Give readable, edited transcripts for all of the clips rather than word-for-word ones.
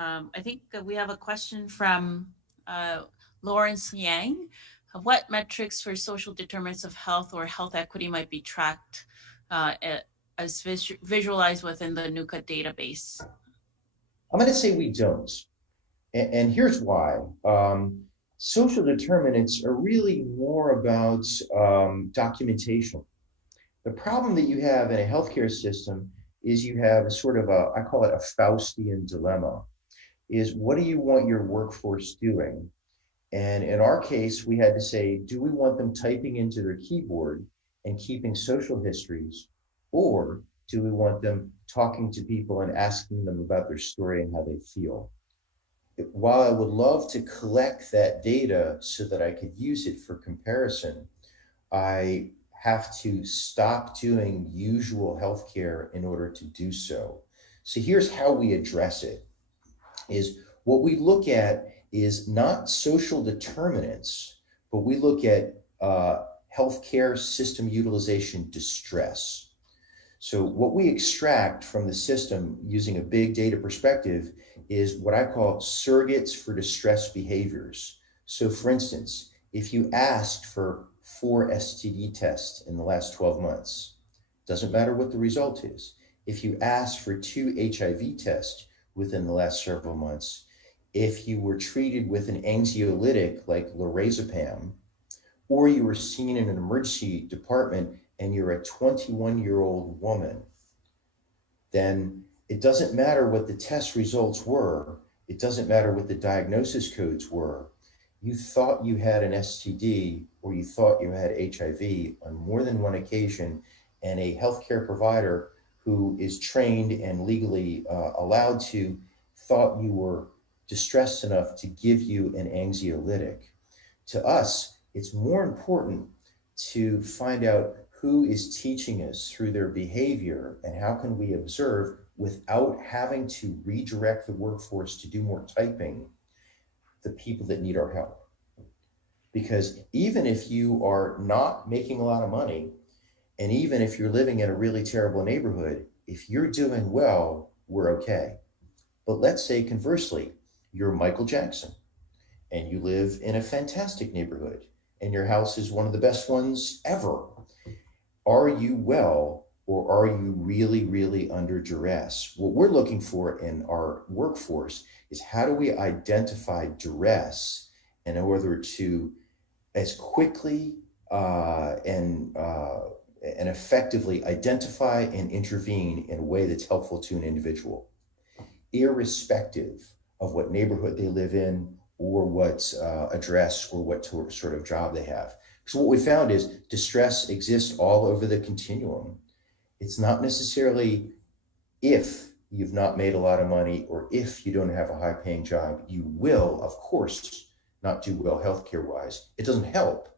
I think we have a question from uh, Lawrence Yang. What metrics for social determinants of health or health equity might be tracked as visualized within the nuka database? I'm going to say we don't. And here's why. Social determinants are really more about documentation. The problem that you have in a healthcare system is you have a sort of a, I call it a Faustian dilemma, is what do you want your workforce doing? And in our case, we had to say, do we want them typing into their keyboard and keeping social histories, or do we want them talking to people and asking them about their story and how they feel? While I would love to collect that data so that I could use it for comparison, I have to stop doing usual healthcare in order to do so. So here's how we address it is what we look at is not social determinants, but we look at healthcare system utilization distress. So what we extract from the system using a big data perspective is what I call surrogates for distress behaviors. So for instance, if you asked for 4 STD tests in the last 12 months, doesn't matter what the result is. If you asked for 2 HIV tests within the last several months, if you were treated with an anxiolytic like lorazepam, or you were seen in an emergency department and you're a 21-year-old woman, then it doesn't matter what the test results were. It doesn't matter what the diagnosis codes were. You thought you had an STD or you thought you had HIV on more than one occasion, and a healthcare provider who is trained and legally allowed to thought you were distressed enough to give you an anxiolytic. To us, it's more important to find out who is teaching us through their behavior and how can we observe without having to redirect the workforce to do more typing, the people that need our help. Because even if you are not making a lot of money, and even if you're living in a really terrible neighborhood, if you're doing well, we're okay. But let's say conversely, you're Michael Jackson and you live in a fantastic neighborhood and your house is one of the best ones ever. Are you well, or are you really, really under duress? What we're looking for in our workforce is how do we identify duress in order to as quickly and effectively identify and intervene in a way that's helpful to an individual, irrespective of what neighborhood they live in or what address or what sort of job they have. So what we found is distress exists all over the continuum. It's not necessarily if you've not made a lot of money or if you don't have a high paying job, you will, of course, not do well healthcare wise. It doesn't help,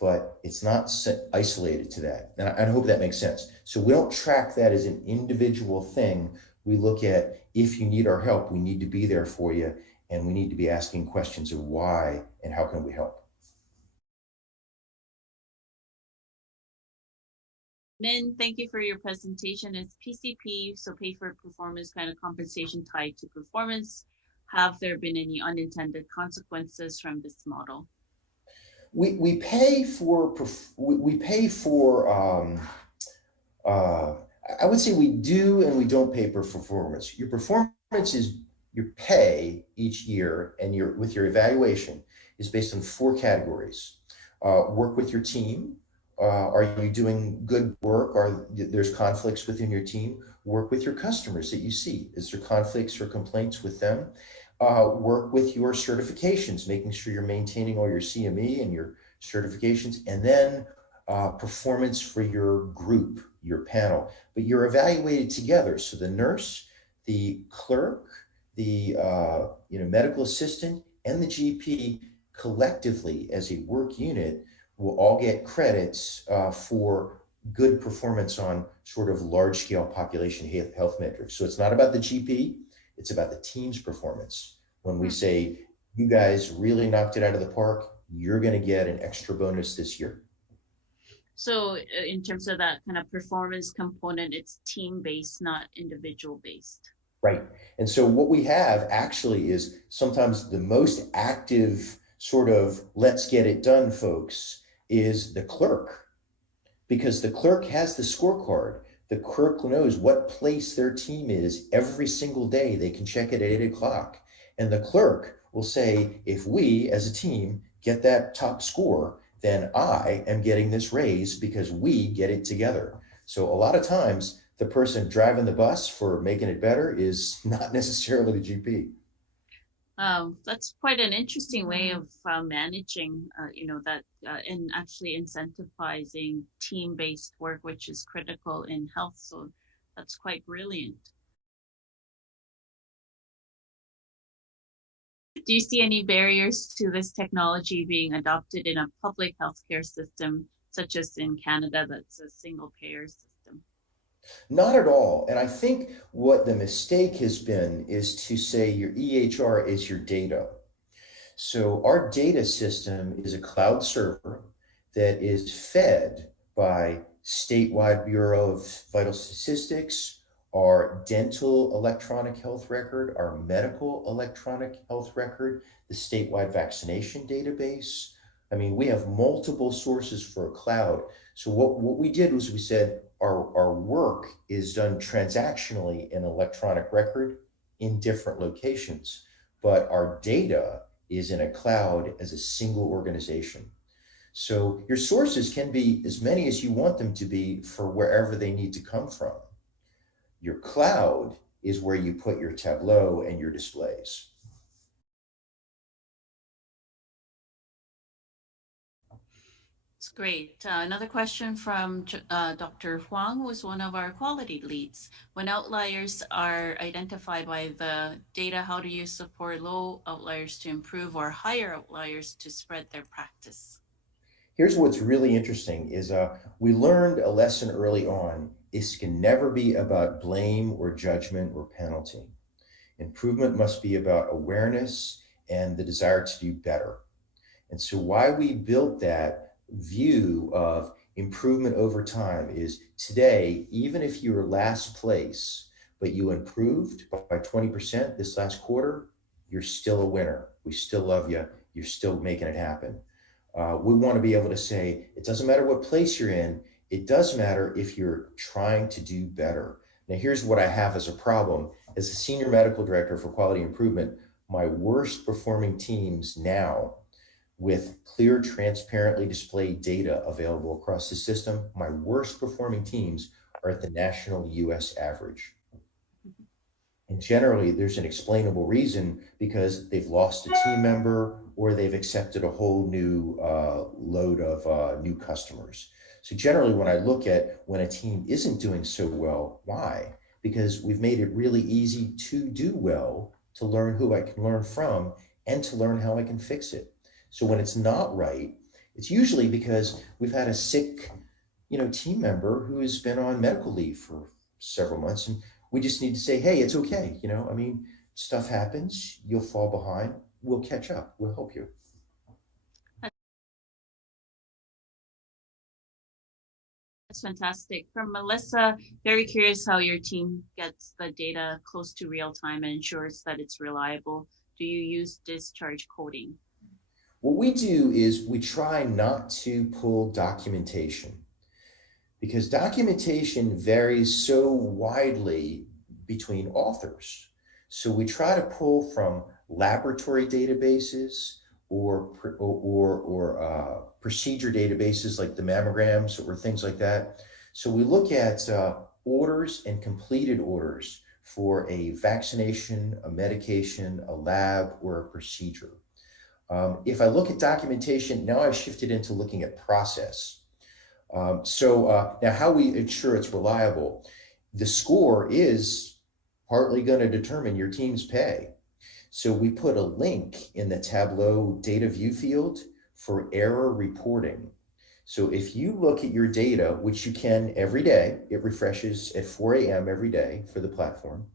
but it's not isolated to that. And I hope that makes sense. So we don't track that as an individual thing. We look at if you need our help, we need to be there for you, and we need to be asking questions of why and how can we help. Min, thank you for your presentation. It's PCP, so pay for performance kind of compensation tied to performance. Have there been any unintended consequences from this model? We pay for we pay for uh, I would say we do and we don't pay for performance. Your performance is your pay each year, and your with your evaluation is based on 4 categories. Work with your team. Are you doing good work? Are there's conflicts within your team? Work with your customers that you see. Is there conflicts or complaints with them? Work with your certifications, making sure you're maintaining all your CME and your certifications, and then performance for your group, your panel. But you're evaluated together. So the nurse, the clerk, the medical assistant, and the GP collectively as a work unit will all get credits for good performance on sort of large scale population health metrics. So it's not about the GP, it's about the team's performance. When we Hmm. say, you guys really knocked it out of the park, you're going to get an extra bonus this year. So, in terms of that kind of performance component, it's team based, not individual based. Right. And so what we have actually is sometimes the most active sort of let's get it done folks is the clerk, because the clerk has the scorecard. The clerk knows what place their team is every single day. They can check it at 8 o'clock. And the clerk will say, if we as a team get that top score, then I am getting this raise because we get it together. So a lot of times, the person driving the bus for making it better is not necessarily the GP. That's quite an interesting way of managing, that and actually incentivizing team-based work, which is critical in health. So that's quite brilliant. Do you see any barriers to this technology being adopted in a public healthcare system, such as in Canada, that's a single payer system? Not at all. And I think what the mistake has been is to say your EHR is your data. So our data system is a cloud server that is fed by statewide Bureau of Vital Statistics, our dental electronic health record, our medical electronic health record, the statewide vaccination database. I mean, we have multiple sources for a cloud. So what we did was we said our work is done transactionally in electronic record in different locations, but our data is in a cloud as a single organization. So your sources can be as many as you want them to be for wherever they need to come from. Your cloud is where you put your Tableau and your displays. It's great. Another question from Dr. Huang, who is one of our quality leads. When outliers are identified by the data, how do you support low outliers to improve or higher outliers to spread their practice? Here's what's really interesting is we learned a lesson early on. This can never be about blame or judgment or penalty. Improvement must be about awareness and the desire to do better. And so, why we built that view of improvement over time is today, even if you're last place, but you improved by 20% this last quarter, you're still a winner. We still love you. You're still making it happen. We want to be able to say it doesn't matter what place you're in, it does matter if you're trying to do better. Now, here's what I have as a problem. As the senior medical director for quality improvement, my worst performing teams now, with clear, transparently displayed data available across the system, my worst performing teams are at the national US average. And generally, there's an explainable reason because they've lost a team member or they've accepted a whole new load of new customers. So generally, when I look at when a team isn't doing so well, why? Because we've made it really easy to do well, to learn who I can learn from, and to learn how I can fix it. So when it's not right, it's usually because we've had a sick, team member who has been on medical leave for several months, and we just need to say, hey, it's okay. I mean, stuff happens. You'll fall behind. We'll catch up. We'll help you. That's fantastic. From Melissa, very curious how your team gets the data close to real time and ensures that it's reliable. Do you use discharge coding? What we do is we try not to pull documentation because documentation varies so widely between authors. So we try to pull from laboratory databases or procedure databases like the mammograms or things like that. So we look at orders and completed orders for a vaccination, a medication, a lab, or a procedure. If I look at documentation, now I've shifted into looking at process. Now how we ensure it's reliable, the score is partly going to determine your team's pay. So we put a link in the Tableau data view field for error reporting. So if you look at your data, which you can every day, it refreshes at 4 a.m. every day for the platform.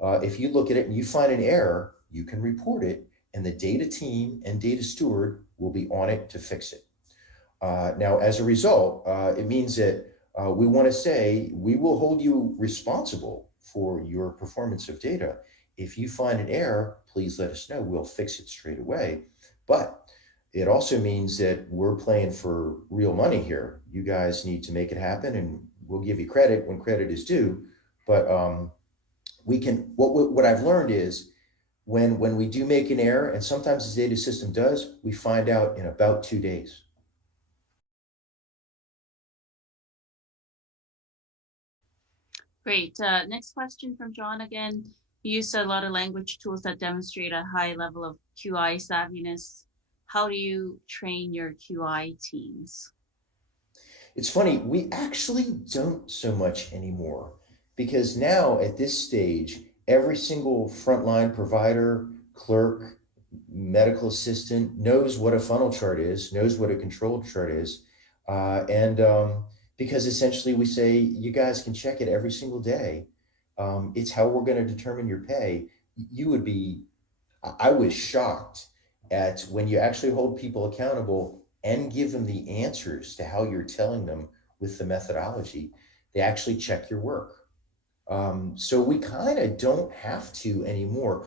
If you look at it and you find an error, you can report it, and the data team and data steward will be on it to fix it. Now, as a result, it means that we want to say we will hold you responsible for your performance of data. If you find an error, please let us know. We'll fix it straight away. But it also means that we're playing for real money here. You guys need to make it happen, and we'll give you credit when credit is due. But we can. What I've learned is when we do make an error, and sometimes the data system does, we find out in about 2 days. Great. Next question from John again. You use a lot of language tools that demonstrate a high level of QI savviness. How do you train your QI teams? It's funny, we actually don't so much anymore because now at this stage, every single frontline provider, clerk, medical assistant knows what a funnel chart is, knows what a control chart is. And because essentially we say, you guys can check it every single day. It's how we're going to determine your pay. You would be I was shocked at when you actually hold people accountable and give them the answers to how you're telling them with the methodology, they actually check your work. So we kind of don't have to anymore.